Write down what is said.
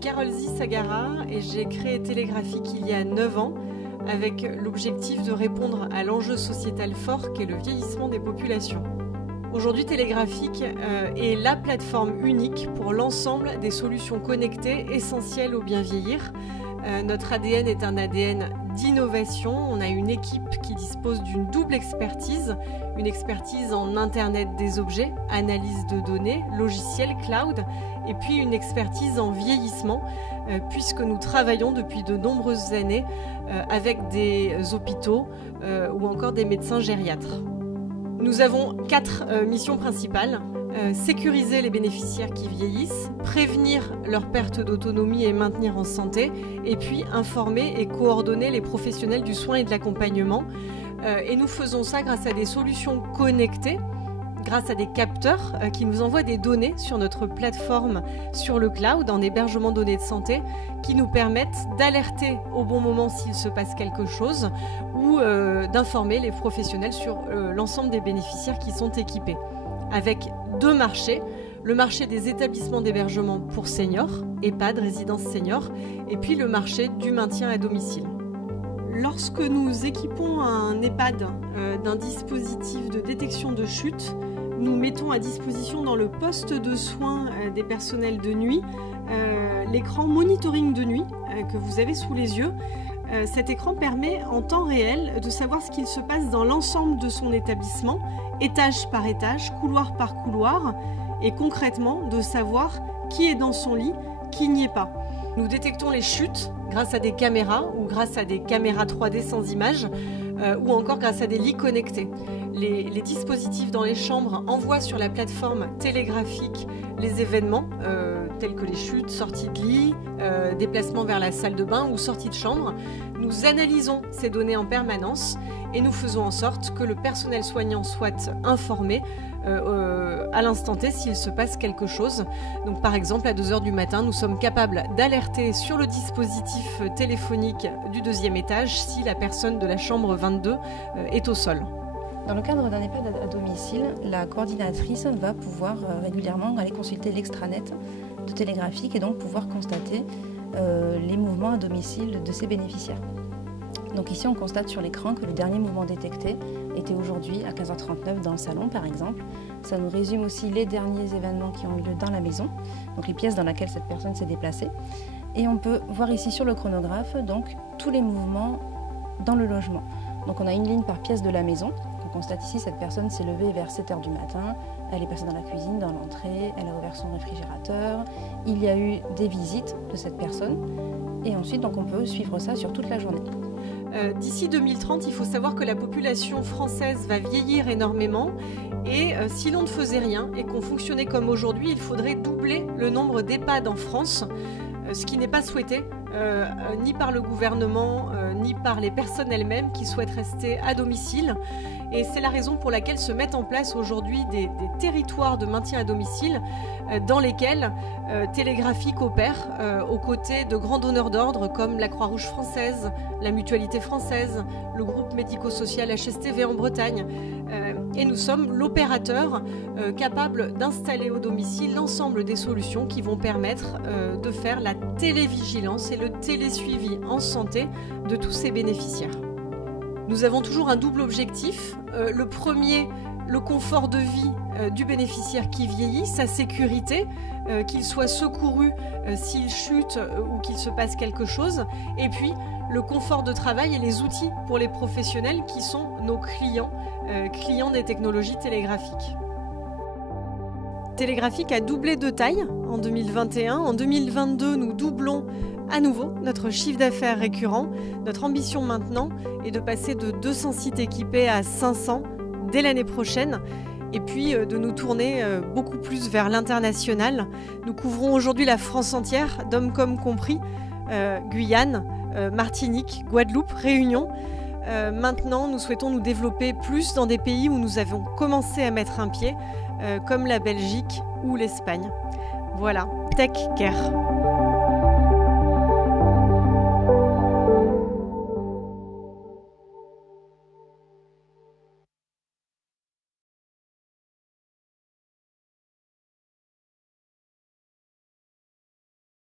Carole Sagara et j'ai créé Télégraphique il y a 9 ans avec l'objectif de répondre à l'enjeu sociétal fort qu'est le vieillissement des populations. Aujourd'hui, Télégraphique est la plateforme unique pour l'ensemble des solutions connectées essentielles au bien vieillir. Notre ADN est un ADN d'innovation. On a une équipe qui dispose d'une double expertise, une expertise en Internet des objets, analyse de données, logiciel, cloud, et puis une expertise en vieillissement, puisque nous travaillons depuis de nombreuses années avec des hôpitaux ou encore des médecins gériatres. Nous avons 4 missions principales. Sécuriser les bénéficiaires qui vieillissent, prévenir leur perte d'autonomie et maintenir en santé, et puis informer et coordonner les professionnels du soin et de l'accompagnement. Et nous faisons ça grâce à des solutions connectées, grâce à des capteurs qui nous envoient des données sur notre plateforme sur le cloud en hébergement données de santé, qui nous permettent d'alerter au bon moment s'il se passe quelque chose ou d'informer les professionnels sur l'ensemble des bénéficiaires qui sont équipés. Avec 2 marchés, le marché des établissements d'hébergement pour seniors, EHPAD, résidence senior, et puis le marché du maintien à domicile. Lorsque nous équipons un EHPAD d'un dispositif de détection de chute, nous mettons à disposition dans le poste de soins des personnels de nuit l'écran monitoring de nuit que vous avez sous les yeux. Cet écran permet en temps réel de savoir ce qu'il se passe dans l'ensemble de son établissement, étage par étage, couloir par couloir, et concrètement de savoir qui est dans son lit, qui n'y est pas. Nous détectons les chutes grâce à des caméras ou grâce à des caméras 3D sans images ou encore grâce à des lits connectés. Les dispositifs dans les chambres envoient sur la plateforme Télégraphique les événements tels que les chutes, sorties de lit, déplacements vers la salle de bain ou sorties de chambre. Nous analysons ces données en permanence et nous faisons en sorte que le personnel soignant soit informé à l'instant T s'il se passe quelque chose. Donc par exemple à 2 h du matin, nous sommes capables d'alerter sur le dispositif téléphonique du 2e étage si la personne de la chambre 22 est au sol. Dans le cadre d'un EHPAD à domicile, la coordinatrice va pouvoir régulièrement aller consulter l'extranet de Télégraphique et donc pouvoir constater les mouvements à domicile de ses bénéficiaires. Donc ici on constate sur l'écran que le dernier mouvement détecté était aujourd'hui à 15h39 dans le salon par exemple. Ça nous résume aussi les derniers événements qui ont eu lieu dans la maison, donc les pièces dans lesquelles cette personne s'est déplacée. Et on peut voir ici sur le chronographe donc tous les mouvements dans le logement. Donc on a une ligne par pièce de la maison. On constate ici cette personne s'est levée vers 7 h du matin, elle est passée dans la cuisine, dans l'entrée, elle a ouvert son réfrigérateur, il y a eu des visites de cette personne et ensuite donc on peut suivre ça sur toute la journée. D'ici 2030, il faut savoir que la population française va vieillir énormément et si l'on ne faisait rien et qu'on fonctionnait comme aujourd'hui, il faudrait doubler le nombre d'EHPAD en France, ce qui n'est pas souhaité ni par le gouvernement ni par les personnes elles-mêmes qui souhaitent rester à domicile. Et c'est la raison pour laquelle se mettent en place aujourd'hui des territoires de maintien à domicile dans lesquels Télégraphique opère aux côtés de grands donneurs d'ordre comme la Croix-Rouge française, la Mutualité française, le groupe médico-social HSTV en Bretagne. Et nous sommes l'opérateur capable d'installer au domicile l'ensemble des solutions qui vont permettre de faire la télévigilance et le télésuivi en santé de tous ces bénéficiaires. Nous avons toujours un double objectif. Le premier, le confort de vie du bénéficiaire qui vieillit, sa sécurité, qu'il soit secouru s'il chute ou qu'il se passe quelque chose. Et puis, le confort de travail et les outils pour les professionnels qui sont nos clients, clients des technologies télégraphiques. Télégraphique a doublé de taille en 2021. En 2022, nous doublons à nouveau notre chiffre d'affaires récurrent. Notre ambition maintenant est de passer de 200 sites équipés à 500 dès l'année prochaine et puis de nous tourner beaucoup plus vers l'international. Nous couvrons aujourd'hui la France entière, DOM-COM compris, Guyane, Martinique, Guadeloupe, Réunion. Maintenant, nous souhaitons nous développer plus dans des pays où nous avons commencé à mettre un pied, comme la Belgique ou l'Espagne. Voilà, Tech Care.